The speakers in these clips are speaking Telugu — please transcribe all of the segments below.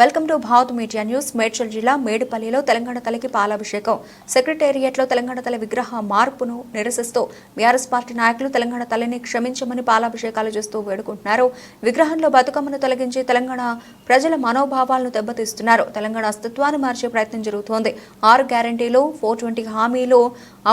Welcome to Bhavat media news Medchal జిల్లా మేడిపల్లిలో తెలంగాణ తలకి పాలాభిషేకం సెక్రటేరియట్లో తెలంగాణ తల విగ్రహ మార్పును నిరసిస్తూ బీఆర్ఎస్ పార్టీ నాయకులు తెలంగాణ తలని క్షమించమని పాలాభిషేకాలు చేస్తూ వేడుకుంటున్నారు విగ్రహంలో బతుకమ్మను తొలగించి తెలంగాణ ప్రజల మనోభావాలను దెబ్బతీస్తున్నారు తెలంగాణ అస్తిత్వాన్ని మార్చే ప్రయత్నం జరుగుతోంది ఆరు గ్యారంటీలు ఫోర్ ట్వంటీ హామీలు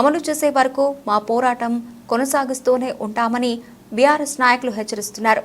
అమలు చేసే వరకు మా పోరాటం కొనసాగిస్తూనే ఉంటామని బీఆర్ఎస్ నాయకులు హెచ్చరిస్తున్నారు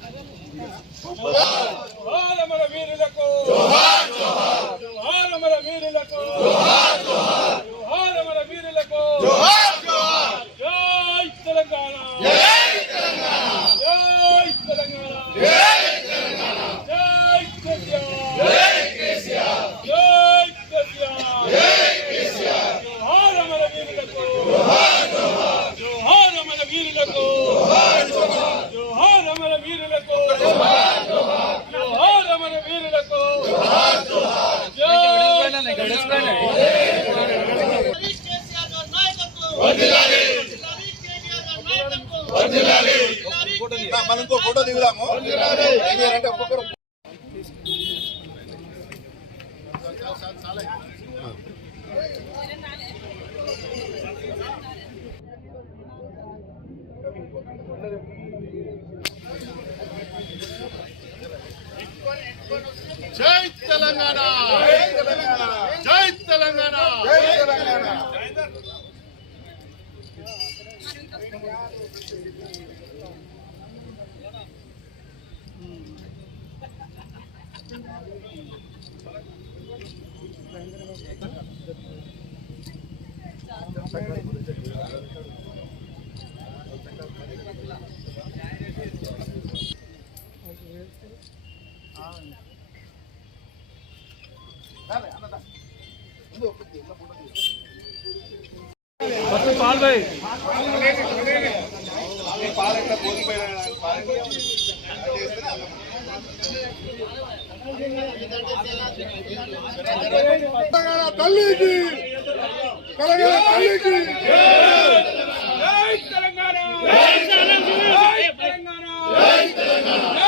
మన వీరులకు మన వీరులకు మన వీరులకు వీరులకు జోహార్ అమర వీరులకు జోహార్ జోహార్ జోహార్ వందనాలి వందనాలి మనం ఫోటో దిగుదాము అంటే ఒక్కొక్కరు చాలా తెలంగాణ జై తెలంగాణ Thank you. తల్లికి తెలంగాణ తల్లికి తెలంగాణ తెలంగాణ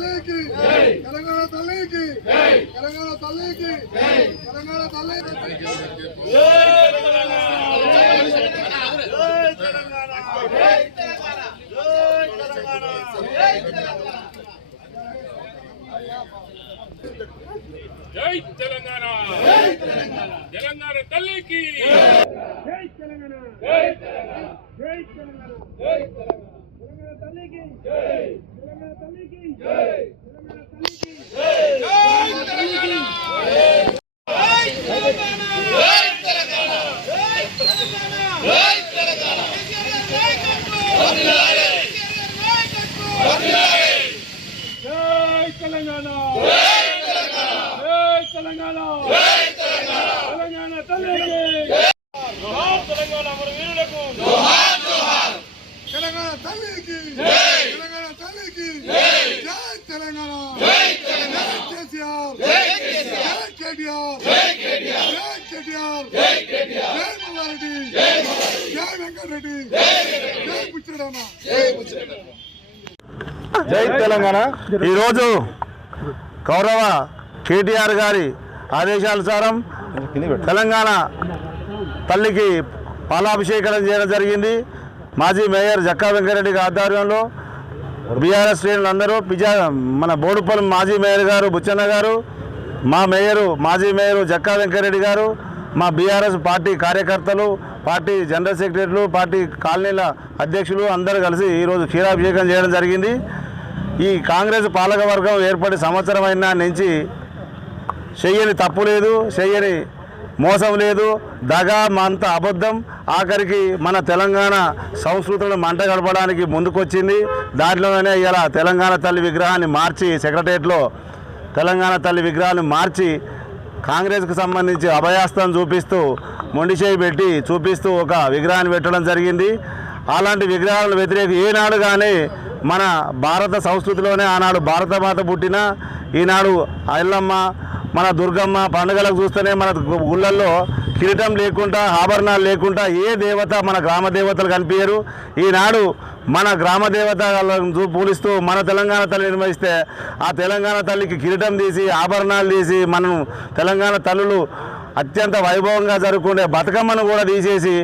తల్లికి తెలంగాణ తల్లికి తెలంగాణ తల్లికి తెలంగాణ తల్లికి జై తెలంగాణ తెలంగాణ తల్లికి జై తెలంగాణ జై తెలంగాణ జై తెలంగాణ జై తెలంగాణ తల్లికి జై తెలంగాణ తల్లికి జై తెలంగాణ తల్లికి జై జై తల్లికి జై తెలంగాణ జై తెలంగాణ జై తెలంగాణ జై తెలంగాణ ఈరోజు కౌరవ కేటీఆర్ గారి ఆదేశానుసారం తెలంగాణ తల్లికి పాలాభిషేకం చేయడం జరిగింది మాజీ మేయర్ జక్కా వెంకరెడ్డి ఆధ్వర్యంలో బీఆర్ఎస్ శ్రేణులందరూ పిజా మన బోడుపల్లి మాజీ మేయర్ గారు బుచ్చన్న గారు మా మేయరు మాజీ మేయరు జక్కా వెంకటరెడ్డి గారు మా బీఆర్ఎస్ పార్టీ కార్యకర్తలు పార్టీ జనరల్ సెక్రటరీలు పార్టీ కాలనీల అధ్యక్షులు అందరూ కలిసి ఈరోజు క్షీరాభిషేకం చేయడం జరిగింది ఈ కాంగ్రెస్ పాలకవర్గం ఏర్పడి సంవత్సరం అయినా నుంచి చెయ్యని తప్పు లేదు చెయ్యని మోసం లేదు దగా మంత అబద్ధం ఆఖరికి మన తెలంగాణ సంస్కృతులను మంట గడపడానికి ముందుకొచ్చింది దాంట్లోనే ఇలా తెలంగాణ తల్లి విగ్రహాన్ని మార్చి సెక్రటరియట్లో తెలంగాణ తల్లి విగ్రహాన్ని మార్చి కాంగ్రెస్కు సంబంధించి అభయాస్తం చూపిస్తూ మొండిచేయి పెట్టి చూపిస్తూ ఒక విగ్రహాన్ని పెట్టడం జరిగింది అలాంటి విగ్రహాలను వ్యతిరేక ఏనాడు కానీ మన భారత సంస్కృతిలోనే ఆనాడు భారతమాత పుట్టిన ఈనాడు అయ్యమ్మ మన దుర్గమ్మ పండుగలకు చూస్తేనే మన గుళ్ళల్లో కిరీటం లేకుండా ఆభరణాలు లేకుండా ఏ దేవత మన గ్రామ దేవతలు కనిపించరు ఈనాడు మన గ్రామ దేవతలను పోలిస్తూ మన తెలంగాణ తల్లి నిర్వహిస్తే ఆ తెలంగాణ తల్లికి కిరీటం తీసి ఆభరణాలు తీసి మనం తెలంగాణ తల్లులు అత్యంత వైభవంగా జరుపుకునే బతుకమ్మను కూడా తీసేసి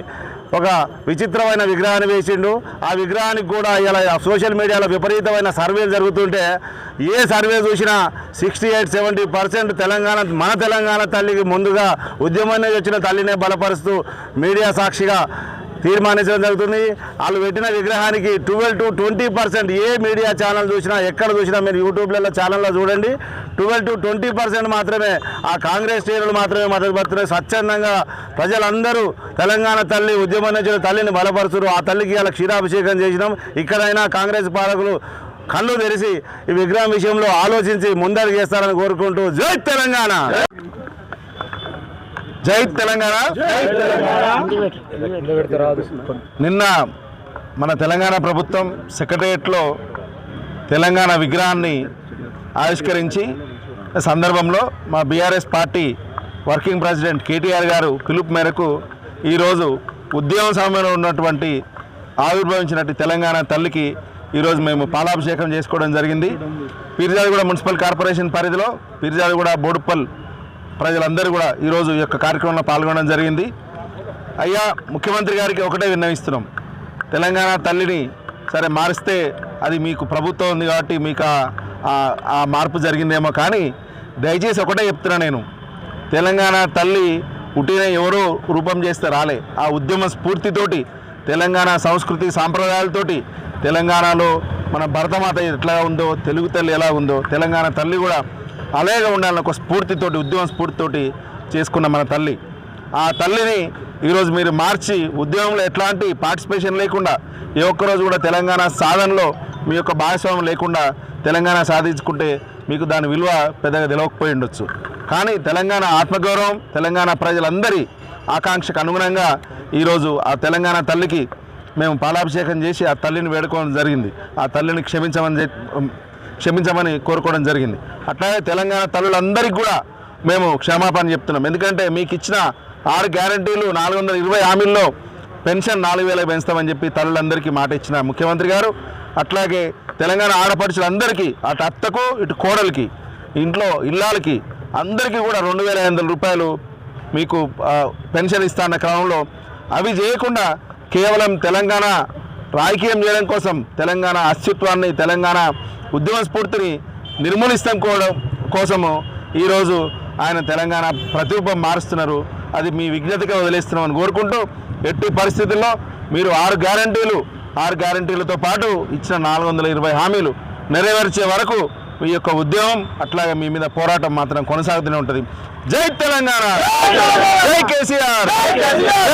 ఒక విచిత్రమైన విగ్రహాన్ని వేసిండు ఆ విగ్రహానికి కూడా ఇలా సోషల్ మీడియాలో విపరీతమైన సర్వేలు జరుగుతుంటే ఏ సర్వే చూసినా sixty eight seventy percent Telangana మన తెలంగాణ తల్లికి ముందుగా ఉద్యమాన్ని వచ్చిన తల్లినే బలపరుస్తూ మీడియా సాక్షిగా తీర్మానించడం జరుగుతుంది వాళ్ళు పెట్టిన విగ్రహానికి ట్వెల్వ్ టు ట్వంటీ పర్సెంట్ ఏ మీడియా ఛానల్ చూసినా ఎక్కడ చూసినా మీరు యూట్యూబ్లలో ఛానల్లో చూడండి ట్వెల్వ్ టు ట్వంటీ పర్సెంట్ మాత్రమే ఆ కాంగ్రెస్ టీరులు మాత్రమే మద్దతు పడుతున్నారు స్వచ్ఛందంగా ప్రజలందరూ తెలంగాణ తల్లి ఉద్యమం నుంచి తల్లిని బలపరుచురు ఆ తల్లికి అలా క్షీరాభిషేకం చేసినాం ఇక్కడైనా కాంగ్రెస్ పాలకులు కళ్ళు తెరిచి ఈ విగ్రహం విషయంలో ఆలోచించి ముందరు చేస్తారని కోరుకుంటూ జై తెలంగాణ జై తెలంగాణ నిన్న మన తెలంగాణ ప్రభుత్వం సెక్రటరియట్లో తెలంగాణ విగ్రహాన్ని ఆవిష్కరించి సందర్భంలో మా BRS party working president KTR garu పిలుపు మేరకు ఈరోజు ఉద్యమ సమయంలో ఉన్నటువంటి ఆవిర్భవించినట్టు తెలంగాణ తల్లికి ఈరోజు మేము పాలాభిషేకం చేసుకోవడం జరిగింది పీర్జాదిగూడ మున్సిపల్ కార్పొరేషన్ పరిధిలో పీర్జాదిగూడ బోడుపల్ ప్రజలందరూ కూడా ఈరోజు ఈ యొక్క కార్యక్రమంలో పాల్గొనడం జరిగింది అయ్యా ముఖ్యమంత్రి గారికి ఒకటే విన్నవిస్తున్నాం తెలంగాణ తల్లిని సరే మారిస్తే అది మీకు ప్రభుత్వం ఉంది కాబట్టి మీకు ఆ మార్పు జరిగిందేమో కానీ దయచేసి ఒకటే చెప్తున్నా నేను తెలంగాణ తల్లి పుట్టిన ఎవరో రూపం చేస్తే రాలే ఆ ఉద్యమ స్ఫూర్తితోటి తెలంగాణ సంస్కృతి సాంప్రదాయాలతోటి తెలంగాణలో మన భరతమాత ఎట్లా ఉందో తెలుగు తల్లి ఎలా ఉందో తెలంగాణ తల్లి కూడా అలాగే ఉండాలని ఒక స్ఫూర్తితోటి ఉద్యమం స్ఫూర్తితోటి చేసుకున్న మన తల్లి ఆ తల్లిని ఈరోజు మీరు మార్చి ఉద్యమంలో ఎట్లాంటి పార్టిసిపేషన్ లేకుండా ఏ ఒక్కరోజు కూడా తెలంగాణ సాధనలో మీ యొక్క భాగస్వామ్యం లేకుండా తెలంగాణ సాధించుకుంటే మీకు దాని విలువ పెద్దగా తెలియకపోయి ఉండొచ్చు కానీ తెలంగాణ ఆత్మగౌరవం తెలంగాణ ప్రజలందరి ఆకాంక్షకు అనుగుణంగా ఈరోజు ఆ తెలంగాణ తల్లికి మేము పాలాభిషేకం చేసి ఆ తల్లిని వేడుకోవడం జరిగింది ఆ తల్లిని క్షమించమని క్షమించమని కోరుకోవడం జరిగింది అట్లాగే తెలంగాణ తల్లులందరికీ కూడా మేము క్షమాపణ చెప్తున్నాం ఎందుకంటే మీకు ఇచ్చిన ఆరు గ్యారంటీలు నాలుగు వందల ఇరవై హామీల్లో పెన్షన్ నాలుగు వేలకు పెంచుతామని చెప్పి తల్లులందరికీ మాట ఇచ్చిన ముఖ్యమంత్రి గారు అట్లాగే తెలంగాణ ఆడపడుచులందరికీ అటు అత్తకు ఇటు కోడలికి ఇంట్లో ఇళ్ళకి అందరికీ కూడా రెండు వేల ఐదు వందల రూపాయలు మీకు పెన్షన్ అన్న క్రమంలో అవి చేయకుండా కేవలం తెలంగాణ రాజకీయం చేయడం కోసం తెలంగాణ అస్తిత్వాన్ని తెలంగాణ ఉద్యమ స్ఫూర్తిని నిర్మూలిస్తాం కోసము ఈరోజు ఆయన తెలంగాణ ప్రతిరూపం మారుస్తున్నారు అది మీ విజ్ఞతగా వదిలేస్తున్నామని కోరుకుంటూ ఎట్టి పరిస్థితుల్లో మీరు ఆరు గ్యారంటీలు ఆరు గ్యారంటీలతో పాటు ఇచ్చిన నాలుగు వందల ఇరవై హామీలు నెరవేర్చే వరకు మీ యొక్క ఉద్యమం అట్లాగే మీ మీద పోరాటం మాత్రం కొనసాగుతూనే ఉంటుంది జై తెలంగాణ జై కేసీఆర్